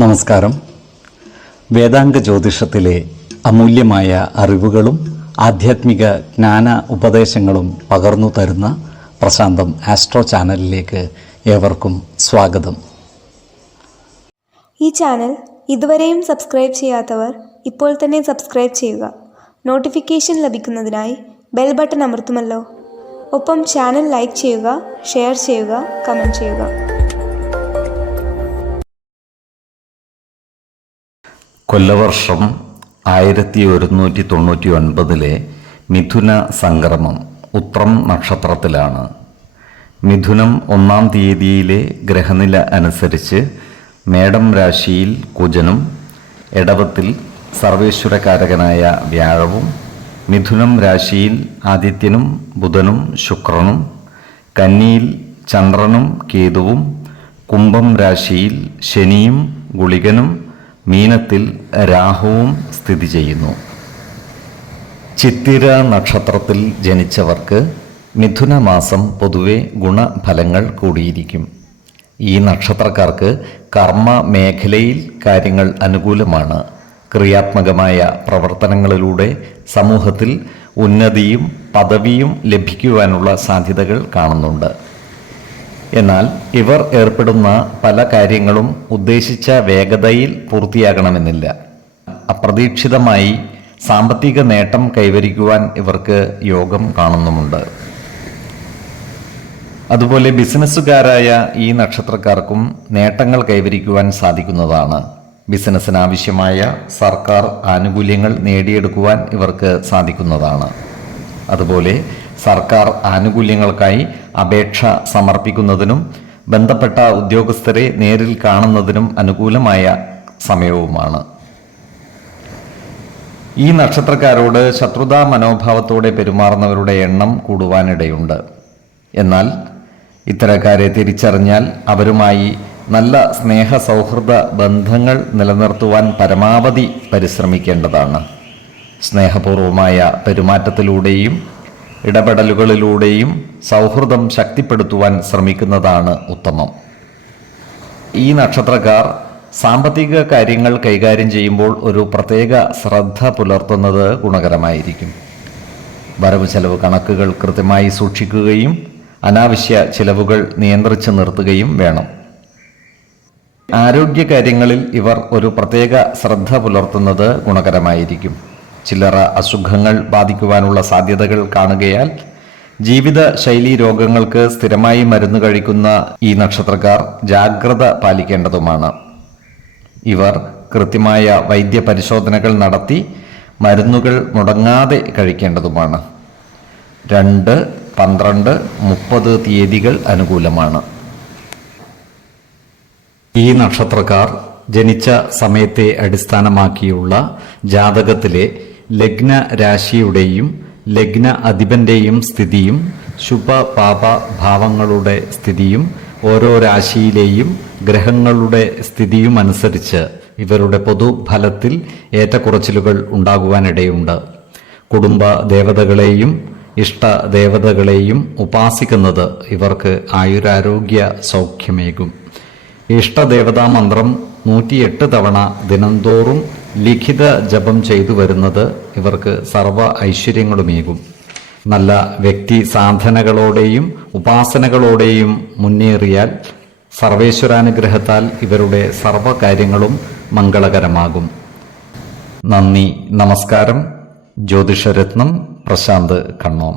നമസ്കാരം. വേദാംഗ ജ്യോതിഷത്തിലെ അമൂല്യമായ അറിവുകളും ആധ്യാത്മിക ജ്ഞാന ഉപദേശങ്ങളും പകർന്നു തരുന്ന പ്രശാന്തം ആസ്ട്രോ ചാനലിലേക്ക് ഏവർക്കും സ്വാഗതം. ഈ ചാനൽ ഇതുവരെയും സബ്സ്ക്രൈബ് ചെയ്യാത്തവർ ഇപ്പോൾ തന്നെ സബ്സ്ക്രൈബ് ചെയ്യുക. നോട്ടിഫിക്കേഷൻ ലഭിക്കുന്നതിനായി ബെൽ ബട്ടൺ അമർത്തുമല്ലോ. ഒപ്പം ചാനൽ ലൈക്ക് ചെയ്യുക, ഷെയർ ചെയ്യുക, കമൻറ്റ് ചെയ്യുക. കൊല്ലവർഷം 1199 മിഥുന സംക്രമം ഉത്രം നക്ഷത്രത്തിലാണ്. മിഥുനം 1-ാം തീയതിയിലെ ഗ്രഹനില അനുസരിച്ച് മേടം രാശിയിൽ കുജനും, എടവത്തിൽ സർവേശ്വരകാരകനായ വ്യാഴവും, മിഥുനം രാശിയിൽ ആദിത്യനും ബുധനും ശുക്രനും, കന്നിയിൽ ചന്ദ്രനും കേതുവും, കുംഭം രാശിയിൽ ശനിയും ഗുളികനും, മീനത്തിൽ രാഹുവും സ്ഥിതി ചെയ്യുന്നു. ചിത്തിര നക്ഷത്രത്തിൽ ജനിച്ചവർക്ക് മിഥുന മാസം പൊതുവെ ഗുണഫലങ്ങൾ കൂടിയിരിക്കും. ഈ നക്ഷത്രക്കാർക്ക് കർമ്മ മേഖലയിൽ കാര്യങ്ങൾ അനുകൂലമാണ്. ക്രിയാത്മകമായ പ്രവർത്തനങ്ങളിലൂടെ സമൂഹത്തിൽ ഉന്നതിയും പദവിയും ലഭിക്കുവാനുള്ള സാധ്യതകൾ കാണുന്നുണ്ട്. എന്നാൽ ഇവർ ഏർപ്പെടുന്ന പല കാര്യങ്ങളും ഉദ്ദേശിച്ച വേഗതയിൽ പൂർത്തിയാകണമെന്നില്ല. അപ്രതീക്ഷിതമായി സാമ്പത്തിക നേട്ടം കൈവരിക്കുവാൻ ഇവർക്ക് യോഗം കാണുന്നുമുണ്ട്. അതുപോലെ ബിസിനസ്സുകാരായ ഈ നക്ഷത്രക്കാർക്കും നേട്ടങ്ങൾ കൈവരിക്കുവാൻ സാധിക്കുന്നതാണ്. ബിസിനസ്സിനാവശ്യമായ സർക്കാർ ആനുകൂല്യങ്ങൾ നേടിയെടുക്കുവാൻ ഇവർക്ക് സാധിക്കുന്നതാണ്. അതുപോലെ സർക്കാർ ആനുകൂല്യങ്ങൾക്കായി അപേക്ഷ സമർപ്പിക്കുന്നതിനും ബന്ധപ്പെട്ട ഉദ്യോഗസ്ഥരെ നേരിൽ കാണുന്നതിനും അനുകൂലമായ സമയവുമാണ്. ഈ നക്ഷത്രക്കാരോട് ശത്രുതാ മനോഭാവത്തോടെ പെരുമാറുന്നവരുടെ എണ്ണം കൂടുവാനിടയുണ്ട്. എന്നാൽ ഇത്തരക്കാരെ തിരിച്ചറിഞ്ഞാൽ അവരുമായി നല്ല സ്നേഹ സൗഹൃദ ബന്ധങ്ങൾ നിലനിർത്തുവാൻ പരമാവധി പരിശ്രമിക്കേണ്ടതാണ്. സ്നേഹപൂർവമായ പെരുമാറ്റത്തിലൂടെയും ഇടപെടലുകളിലൂടെയും സൗഹൃദം ശക്തിപ്പെടുത്തുവാൻ ശ്രമിക്കുന്നതാണ് ഉത്തമം. ഈ നക്ഷത്രക്കാർ സാമ്പത്തിക കാര്യങ്ങൾ കൈകാര്യം ചെയ്യുമ്പോൾ ഒരു പ്രത്യേക ശ്രദ്ധ പുലർത്തുന്നത് ഗുണകരമായിരിക്കും. വരവ് ചെലവ് കണക്കുകൾ കൃത്യമായി സൂക്ഷിക്കുകയും അനാവശ്യ ചിലവുകൾ നിയന്ത്രിച്ചു നിർത്തുകയും വേണം. ആരോഗ്യകാര്യങ്ങളിൽ ഇവർ ഒരു പ്രത്യേക ശ്രദ്ധ പുലർത്തുന്നത് ഗുണകരമായിരിക്കും. ചില്ലറ അസുഖങ്ങൾ ബാധിക്കുവാനുള്ള സാധ്യതകൾ കാണുകയാൽ ജീവിത ശൈലീ രോഗങ്ങൾക്ക് സ്ഥിരമായി മരുന്ന് കഴിക്കുന്ന ഈ നക്ഷത്രക്കാർ ജാഗ്രത പാലിക്കേണ്ടതുമാണ്. ഇവർ കൃത്യമായ വൈദ്യപരിശോധനകൾ നടത്തി മരുന്നുകൾ മുടങ്ങാതെ കഴിക്കേണ്ടതുമാണ്. 2, 12, 30 തീയതികൾ അനുകൂലമാണ്. ഈ നക്ഷത്രക്കാർ ജനിച്ച സമയത്തെ അടിസ്ഥാനമാക്കിയുള്ള ജാതകത്തിലെ ലഗ്ന രാശിയുടെയും ലഗ്ന അധിപന്റെയും സ്ഥിതിയും ശുഭ പാപ ഭാവങ്ങളുടെ സ്ഥിതിയും ഓരോ രാശിയിലെയും ഗ്രഹങ്ങളുടെ സ്ഥിതിയും അനുസരിച്ച് ഇവരുടെ പൊതുഫലത്തിൽ ഏറ്റക്കുറച്ചിലുകൾ ഉണ്ടാകുവാനിടയുണ്ട്. കുടുംബ ദേവതകളെയും ഇഷ്ട ദേവതകളെയും ഉപാസിക്കുന്നത് ഇവർക്ക് ആയുരാരോഗ്യ സൗഖ്യമേകും. ഇഷ്ടദേവതാ മന്ത്രം 108 തവണ ദിനംതോറും ലിഖിത ജപം ചെയ്തു വരുന്നത് ഇവർക്ക് സർവ ഐശ്വര്യങ്ങളുമേകും. നല്ല വ്യക്തി സാധനകളോടെയും ഉപാസനകളോടെയും മുന്നേറിയാൽ സർവേശ്വരാനുഗ്രഹത്താൽ ഇവരുടെ സർവകാര്യങ്ങളും മംഗളകരമാകും. നന്ദി, നമസ്കാരം. ജ്യോതിഷരത്നം പ്രശാന്ത് കണ്ണോം.